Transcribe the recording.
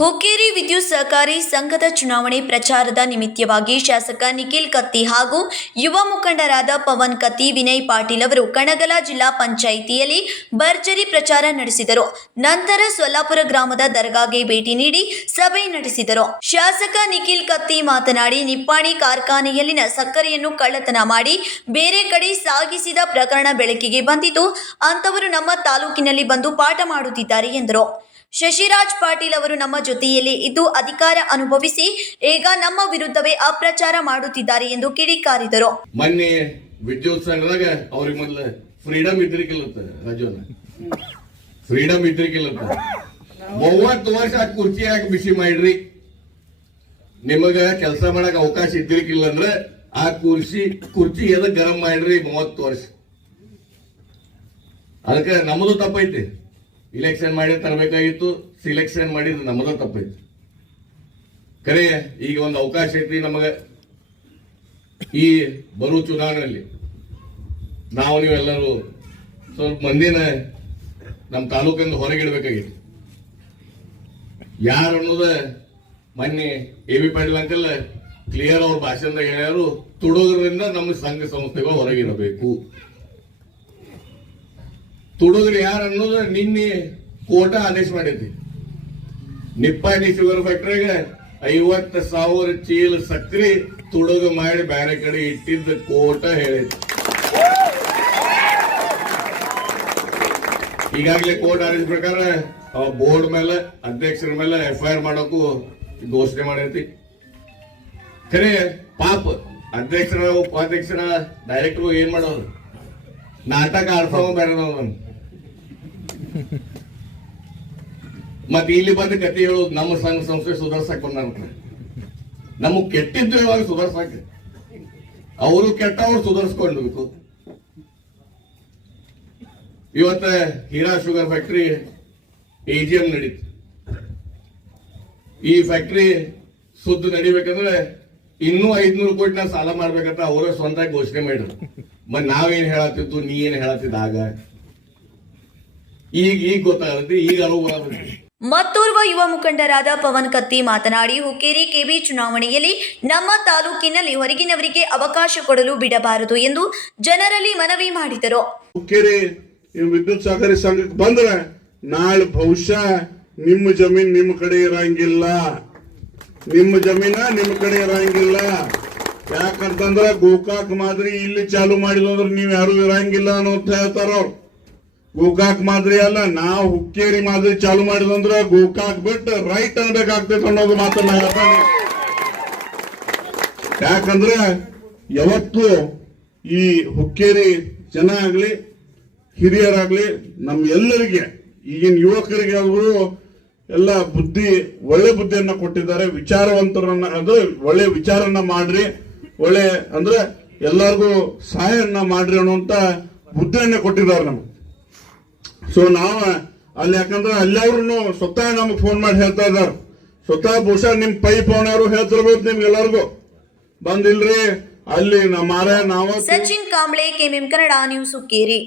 ಹುಕ್ಕೇರಿ ವಿದ್ಯುತ್ ಸಹಕಾರಿ ಸಂಘದ ಚುನಾವಣೆ ಪ್ರಚಾರದ ನಿಮಿತ್ತವಾಗಿ ಶಾಸಕ ನಿಖಿಲ್ ಕತ್ತಿ ಹಾಗೂ ಯುವ ಮುಖಂಡರಾದ ಪವನ್ ಕತ್ತಿ, ವಿನಯ್ ಪಾಟೀಲ್ ಅವರು ಕಣಗಲ ಜಿಲ್ಲಾ ಪಂಚಾಯಿತಿಯಲ್ಲಿ ಭರ್ಜರಿ ಪ್ರಚಾರ ನಡೆಸಿದರು. ನಂತರ ಸೊಲ್ಲಾಪುರ ಗ್ರಾಮದ ದರ್ಗಾಗೆ ಭೇಟಿ ನೀಡಿ ಸಭೆ ನಡೆಸಿದರು. ಶಾಸಕ ನಿಖಿಲ್ ಕತ್ತಿ ಮಾತನಾಡಿ, ನಿಪ್ಪಾಣಿ ಕಾರ್ಖಾನೆಯಲ್ಲಿನ ಸಕ್ಕರೆಯನ್ನು ಕಳ್ಳತನ ಮಾಡಿ ಬೇರೆ ಕಡೆ ಸಾಗಿಸಿದ ಪ್ರಕರಣ ಬೆಳಕಿಗೆ ಬಂದಿದ್ದು ಅಂತವರು ನಮ್ಮ ತಾಲೂಕಿನಲ್ಲಿ ಬಂದು ಪಾಠ ಮಾಡುತ್ತಿದ್ದಾರೆ ಎಂದರು. ಶಶಿರಾಜ್ ಪಾಟೀಲ್ ಅವರು ನಮ್ಮ ಜೊತೆಯಲ್ಲಿ ಇದ್ದು ಅಧಿಕಾರ ಅನುಭವಿಸಿ ಈಗ ನಮ್ಮ ವಿರುದ್ಧವೇ ಅಪ್ರಚಾರ ಮಾಡುತ್ತಿದ್ದಾರೆ ಎಂದು ಕಿಡಿಕಾರಿದರು. ಮೊನ್ನೆ ವಿದ್ಯುತ್ ಸಂಘದಾಗ ಅವ್ರಿಗೆ ಮೊದಲು ಫ್ರೀಡಮ್ ಇದ್ರಿಕಿಲ್ಲತ್ತ ರಾಜೋನ. ಫ್ರೀಡಮ್ ಇದ್ರಿಕಿಲ್ಲತ್ತ ಮೂವತ್ತು ವರ್ಷ ಕುರ್ಚಿ ಹಾಕಿ ಬಿಸಿ ಮಾಡ್ರಿ. ನಿಮಗ ಕೆಲಸ ಮಾಡಕ್ ಅವಕಾಶ ಇದ್ದಿರ್ಕಿಲ್ಲ ಅಂದ್ರೆ ಆ ಕುರ್ಚಿ ಕುರ್ಚಿ ಎದ ಗರಂ ಮಾಡ್ರಿ ಮೂವತ್ತು ವರ್ಷ. ಅದಕ್ಕೆ ನಮ್ಮದು ತಪ್ಪೈತಿ. ಇಲೆಕ್ಷನ್ ಮಾಡಿ ತರಬೇಕಾಗಿತ್ತು ಸಿಲೆಕ್ಷನ್ ಮಾಡಿದ್ರೆ ನಮ್ಮದ ತಪ್ಪೈತಿ ಕರೆ, ಈಗ ಒಂದು ಅವಕಾಶ ಐತಿ ನಮಗೆ. ಈ ಬರುವ ಚುನಾವಣೆಯಲ್ಲಿ ನಾವು ನೀವೆಲ್ಲರೂ ಸ್ವಲ್ಪ ಮಂದಿನ ನಮ್ಮ ತಾಲೂಕಿಂದ ಹೊರಗಿಡ್ಬೇಕಾಗಿತ್ತು. ಯಾರು ಅನ್ನೋದ ಮೊನ್ನೆ A B Patil uncle clear ಅವ್ರ ಭಾಷಣದಾಗ ಹೇಳ್ಯಾರು ತುಡೋದ್ರಿಂದ ನಮ್ಮ ಸಂಘ ಸಂಸ್ಥೆಗಳು ಹೊರಗಿರಬೇಕು. ತುಡುಗರು ಯಾರು ಅನ್ನೋದು ನಿನ್ನೆ ಕೋಟ ಆದೇಶ ಮಾಡೈತಿ ನಿಪ್ಪಾಣಿ ಶುಗರ್ ಫ್ಯಾಕ್ಟ್ರಿಗೆ ಐವತ್ತು ಸಾವಿರ ಚೀಲ ಸಕ್ರಿ ತುಡುಗು ಮಾಡಿ ಬೇರೆ ಕಡೆ ಇಟ್ಟಿದ್ದ ಕೋಟ ಹೇಳೈತಿ ಈಗಾಗಲೇ ಕೋರ್ಟ್ ಆದೇಶ ಪ್ರಕಾರ ಬೋರ್ಡ್ ಮೇಲೆ, ಅಧ್ಯಕ್ಷರ ಮೇಲೆ ಎಫ್ ಮಾಡೋಕು ಘೋಷಣೆ ಮಾಡೈತಿ ಖರೆ ಪಾಪ, ಅಧ್ಯಕ್ಷರ, ಉಪಾಧ್ಯಕ್ಷರ ಡೈರೆಕ್ಟರ್ ಏನ್ ಮಾಡೋದು? ನಾಟಕ ಆಡ್ಸೋ ಬೇರೆ ಮತ್ತೆ ಇಲ್ಲಿ ಬಂದು ಕತೆ ಹೇಳೋದು ನಮ್ಮ ಸಂಘ ಸಂಸ್ಥೆ ಸುಧಾರ್ಸಕ್ ಬಂದ ನಮಗ್ ಕೆಟ್ಟಿದ್ದು ಇವಾಗ ಸುಧಾರ್ಸಕ್. ಅವರು ಕೆಟ್ಟವ್ರು ಸುಧಾರಿಸ್ಕೊಂಡ್ಬೇಕು ಇವತ್ತ ಹೀರಾ ಶುಗರ್ ಫ್ಯಾಕ್ಟ್ರಿ ಎಜಿಎಂ ನಡೀತು. ಈ ಫ್ಯಾಕ್ಟ್ರಿ ಸುದ್ದ ನಡಿಬೇಕಂದ್ರೆ ಇನ್ನೂ ಐದ್ನೂರು ಕೋಟಿ ನಾವು ಸಾಲ ಮಾಡ್ಬೇಕಂತ ಅವರೇ ಸ್ವಂತ ಘೋಷಣೆ ಮಾಡಿದ್ರು. ಮತ್ ನಾವೇನ್ ಹೇಳತ್ತಿದ್ದು, ನೀ ಏನ್ ಹೇಳತ್ತಿದ್ದ ಆಗ? ಈಗ ಈಗ ಗೊತ್ತಾಗುತ್ತೆ ಈಗ ಅನುಭವ ಆಗುತ್ತೆ ಮತ್ತೋರ್ವ ಯುವ ಮುಖಂಡರಾದ ಪವನ್ ಕತ್ತಿ ಮಾತನಾಡಿ ಹುಕ್ಕೇರಿ ಕೆಬಿ ಚುನಾವಣೆಯಲ್ಲಿ ನಮ್ಮ ತಾಲೂಕಿನಲ್ಲಿ ಹೊರಗಿನವರಿಗೆ ಅವಕಾಶ ಕೊಡಲು ಬಿಡಬಾರದು ಎಂದು ಜನರಲ್ಲಿ ಮನವಿ ಮಾಡಿದರು. ಹುಕ್ಕೇರಿ ಈ ವಿದ್ಯುತ್ ಸಹಕಾರಿ ಸಂಘಕ್ಕೆ ಬಂದ್ರೆ ನಾಳೆ ಬಹುಶಃ ನಿಮ್ಮ ಜಮೀನ್ ನಿಮ್ಮ ಕಡೆ ಇರಂಗಿಲ್ಲ. ನಿಮ್ಮ ಜಮೀನ ನಿಮ್ಮ ಕಡೆ ಇರಂಗಿಲ್ಲ. ಯಾಕಂತಂದ್ರ ಗೋಕಾಕ್ ಮಾದರಿ ಇಲ್ಲಿ ಚಾಲು ಮಾಡಿಲ್ಲ ಅಂದ್ರೆ ನೀವ್ ಯಾರು ಇರಂಗಿಲ್ಲ ಅನ್ನೋ ಹೇಳ್ತಾರ ಅವ್ರು. ಗೋಕಾಕ್ ಮಾದರಿ ಅಲ್ಲ, ನಾವು ಹುಕ್ಕೇರಿ ಮಾದರಿ ಚಾಲು ಮಾಡಿದಂದ್ರ ಗೋಕಾಕ್ ಬಿಟ್ಟು ರೈಟ್ ಅನ್ಬೇಕಾಗ್ತೈತೆ ಅನ್ನೋದು ಹೇಳ್ತಾನೆ ಯಾಕಂದ್ರೆ ಯಾವತ್ತು ಈ ಹುಕ್ಕೇರಿ ಜನ ಆಗ್ಲಿ, ಹಿರಿಯರಾಗ್ಲಿ, ನಮ್ ಎಲ್ಲರಿಗೆ, ಈಗಿನ ಯುವಕರಿಗೆ ಅವರು ಎಲ್ಲ ಬುದ್ಧಿ, ಒಳ್ಳೆ ಬುದ್ಧಿಯನ್ನ ಕೊಟ್ಟಿದ್ದಾರೆ. ವಿಚಾರವಂತರನ್ನ, ಅದು ಒಳ್ಳೆ ವಿಚಾರನ ಮಾಡ್ರಿ. ಒಳ್ಳೆ ಅಂದ್ರೆ ಎಲ್ಲರಿಗೂ ಸಹಾಯವನ್ನ ಮಾಡ್ರಿ ಅನ್ನುವಂತ ಬುದ್ಧಿಯನ್ನ ಕೊಟ್ಟಿದ್ದಾರೆ ನಮ್ಗೆ. ಸೊ ನಾವು ಅಲ್ಲಿ ಯಾಕಂದ್ರೆ ಅಲ್ಲೆಲ್ಲರೂ ಸ್ವತಃ ನಮ್ಗೆ ಫೋನ್ ಮಾಡಿ ಹೇಳ್ತಾ ಇದ್ದಾರೆ. ಸ್ವತಃ ಬಹುಶಃ ನಿಮ್ಮ ಪೈ ಹೇಳ್ತಿರ್ಬೇಕು ಹೇಳ್ತಿರ್ಬೋದು ಎಲ್ಲಾರ್ಗು. ಬಂದಿಲ್ರಿ, ಅಲ್ಲಿ ನಮ್ಮ ಮಾರ ನಾವು ಸಚಿನ್ ಕಾಂಬ್ಳೆ ಕೆಎಂ ಕನ್ನಡ ನ್ಯೂಸ್ ಕೇರಿ.